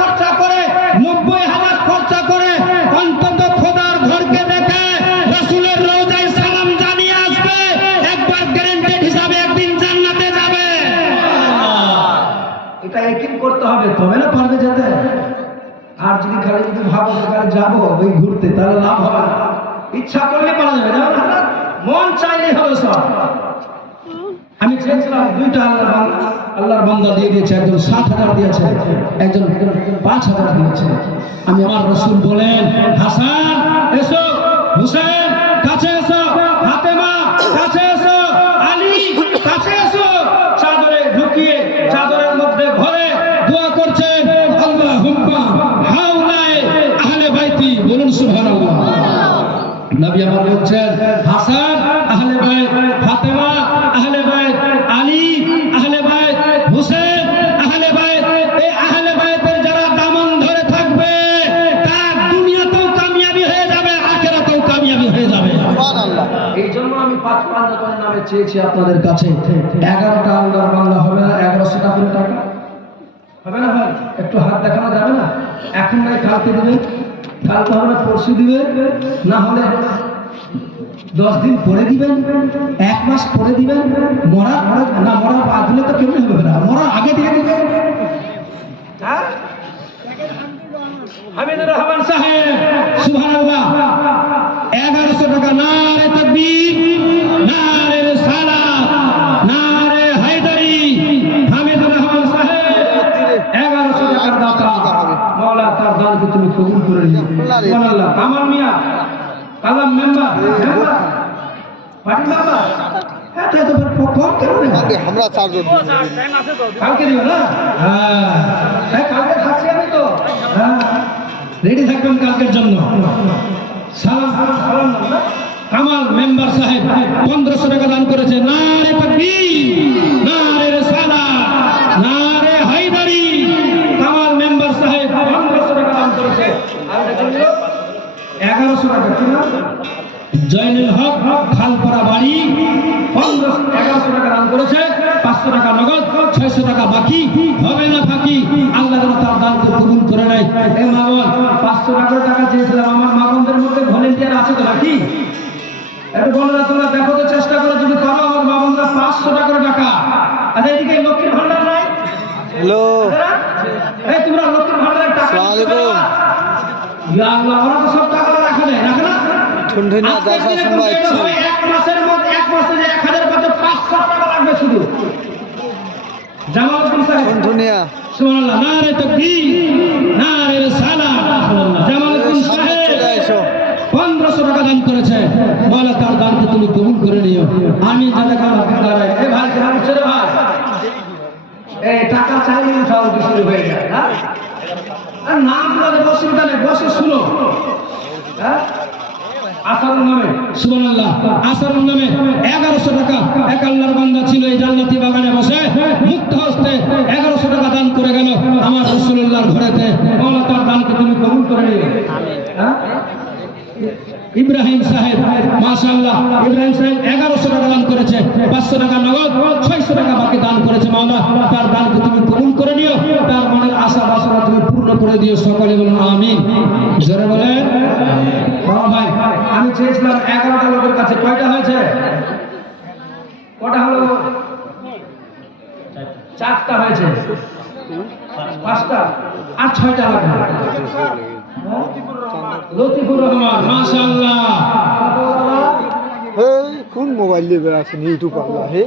খরচা করে নব্বই হাজার খরচা করে অন্তত খোদার ঘরকে দেখে রসুলের রোজায় সালাম জানিয়ে আসবে। একবার গ্যারেন্টেড হিসাবে একদিন জান্নাতে যাবে। এটা একিন করতে হবে তবে না পারবে যেতে? আর যদি খালি যদি ভাবো যাব ওই ঘুরতে তাহলে লাভ হবে না। ইচ্ছা করলে পারা যাবে না মন চাইলে হবে সব। আমি চেয়েছিলাম দুইটা আল্লাহর বান্দা। আল্লাহর বান্দা দিয়ে দিয়েছে, একজন সাত হাজার দিয়েছে, একজন পাঁচ হাজার দিয়েছে। আমি আমার রসুল বলেন, হাসান, এসো, হুসেন, কাছে এসো ফাতেমা কাছে এসো, আলী, কাছে এসো। চাদরে ঢুকিয়ে, চাদরের মধ্যে ভরে দোয়া করছেন আল্লাহ হুম্মা হাউলায়ে আহলে বাইতি, বলুন সুবহানাল্লাহ। নবী আমার বলছেন, হাসান, আহলে বাইত ফাতেমা আহলে বাইত আলী আহলে বাইত হুসেন আহলে বাইত এই আহলে বাইতের যারা দামন ধরে থাকবে তার দুনিয়াতেও কামিয়াবি হয়ে যাবে আখেরাতেও কামিয়াবি হয়ে যাবে এই জন্য আমি পাঁচ পাঁচ নামে চেয়েছি আপনাদের কাছে। এগারোটা আল্লাহর বাংলা হবে না এগারোশোটা করে টাকা। হবে না ভাই? একটু হাত দেখানো যাবে না? এখন নাই কালকে দিবেন কালকে হবে না, পরশু দিবেন না হলে দশ দিন পরে দিবেন, এক মাস পরে দিবেন। মরা, না, মরা বাদ দিলে তো কেমনি হবে না? মরা আগে দিয়ে দিবেন। হ্যাঁ? হামিদুর রহমান সাহেব সুবহানাল্লাহ। এগারোশো টাকা নারে তকবীর নারে সালাম নারে হায়দারি। হামিদুর রহমান সাহেব এগারোশো টাকার দাতা। মৌলা তার দানকে তুমি কবুল করে নিও। সুবহানাল্লাহ। Kamal Mia Kalam member member. Party হ্যাঁ তো কম কেন আমরা চারজন। কালকে দিও না? হ্যাঁ। কালকে রেডি থাকবেন কালকের জন্য। না কামাল মেম্বার সাহেব, পনেরোশো টাকা দান করেছে। তকবীর নারে সালাম নারে হায়দারি। কামাল মেম্বার সাহেব টাকা করেছে? এগারোশো না? হক বাড়ি, পনেরোশো টাকা দাম করেছে। পাঁচশো টাকা নগদ, ছয়শো টাকা বাকি। হবে না আল্লাহ তার কবুল করে নেয়। একটু বলো না তোমরা দেখো তো চেষ্টা করো যদি পারো আমার মামনরা পাঁচশো টাকা টাকা আর এদিকে লক্ষ্মীর ভান্ডার নাই হ্যালো এই তোমরা লক্ষ্মীর ভান্ডারের টাকা আসসালামু দিচ্ছ আলাইকুম। না? ইয়া আল্লাহ, ওরা তো সব টাকা রাখে না, রাখে না? ঠুনঠুনিয়া আজকের শুনবা বলতে এক মাসের মধ্যে এক মাসে যে এক হাজার মধ্যে পাঁচশো টাকা লাগবে শুধু জামালউদ্দিন সাহেব ঠুনঠুনিয়া সুবহানাল্লাহ নারে তাকবীর নারে সালাম জামালউদ্দিন সামনে সাহেব চলে এসো পনেরোশো টাকা দান করেছে বলে তার দানকে তুমি কবুল করে নিও। আমি যাতে ভাই ভাই টাকা চাইলে কি শুরু হয়ে যায় হ্যাঁ? বসে শুনো। হ্যাঁ? এগারোশো টাকা। এক আল্লাহর ছিল এই জান্নাতি বাগানে বসে মুক্ত হস্তে এগারোশো টাকা দান করে গেল আমার রসুল্লাহর ঘরেতে। বলে তার দানকে তুমি কবুল করে নিও হ্যাঁ? ইব্রাহিম সাহেব, মাশাআল্লাহ, ইব্রাহিম সাহেব এগারোশো টাকা দান করেছে, পাঁচশো টাকা নগদ, ছয়শো টাকা বাকি দান করেছে মাওলা তার দানকে তুমি কবুল করে নিও, তার মনের আশা বাসনা তুমি পূর্ণ করে দিও সকলে বলুন, আমিন। জোরে বলে ভাই, আমি চেয়েছিলাম এগারোটা লোকের কাছে কয়টা হয়েছে? কটা হলো? চারটা হয়েছে। পাঁচটা? আর ছয়টা লাগবে। হ্যাঁ? লতিফুর রহমান মাশাআল্লাহ। এই কোন মোবাইল দিয়ে বেড়াচ্ছেন? ইউটিউব আল্লাহ হে।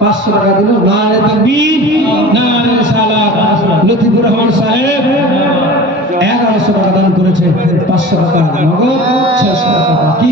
পাঁচশো টাকা দিল নারে তকবীর নারে সালাত। লতিফুর রহমান সাহেব এগারোশো টাকা দান করেছে পাঁচশো টাকা নগদ ছয়শো টাকা বাকি।